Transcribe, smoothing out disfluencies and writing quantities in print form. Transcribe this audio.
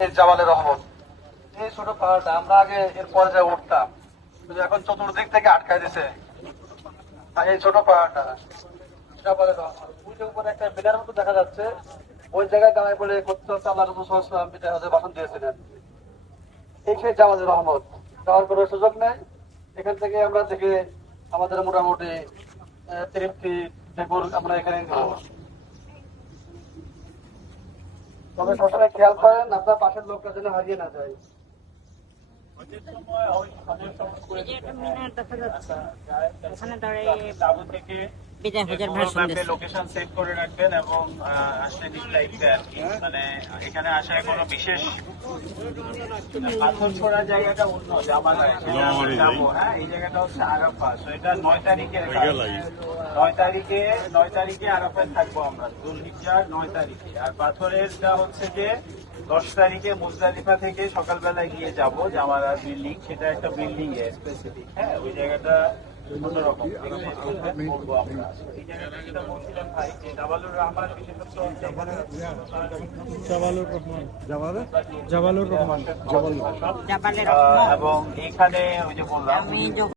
জাবালে রহমত। এই ছোট পাহাড়টা আমরা আগে এর পর্যায়ে উঠতাম, কিন্তু এখন চতুর্দিক থেকে আটকায় দিছে। আর এই ছোট পাহাড়টা জাবালে রহমত, ওই যে উপরে একটা বিনার মতো দেখা যাচ্ছে, ওই জায়গায় দাঁড়ায় বলে করতে হচ্ছে আল্লাহ রসুল সাল্লাল্লাহু আলাইহি ওয়াসাল্লাম ভাষণ দিয়েছিলেন। এই সেই জাবালে রহমত, যাওয়ার কোনো সুযোগ নেই। এখান থেকে আমরা দেখে আমাদের মোটামুটি তৃপ্তি আমরা এখানে নেব। তবে সবসময় খেয়াল করেন আপনার পাশের লোকটা যেন হারিয়ে না যায়। লোকেশন সেভ করে রাখবেন এবং আসলে লিখতে আর কি, মানে এখানে আসায় কোনো বিশেষ পাথর ছোড়া জায়গাটা অন্য জামালায় যাবো। হ্যাঁ, এই জায়গাটা হচ্ছে আরাফা। এটা 9 তারিখে আরাফায় থাকবো আমরা, যুলহিজ্জার 9 তারিখে। আর পাথরেরটা হচ্ছে যে 10 তারিখে মুজদালিফা থেকে সকালবেলায় গিয়ে যাবো জামালা বিল্ডিং, সেটা একটা বিল্ডিং এ স্পেসিফিক। হ্যাঁ, ওই জায়গাটা অন্যরকম বলবো আমরা। এই জায়গাটা যেটা বলছিলাম ভাই, যে জাবালুর রহমান বিশেষত্ব হচ্ছে এখানে এবং এখানে ওই যে বললাম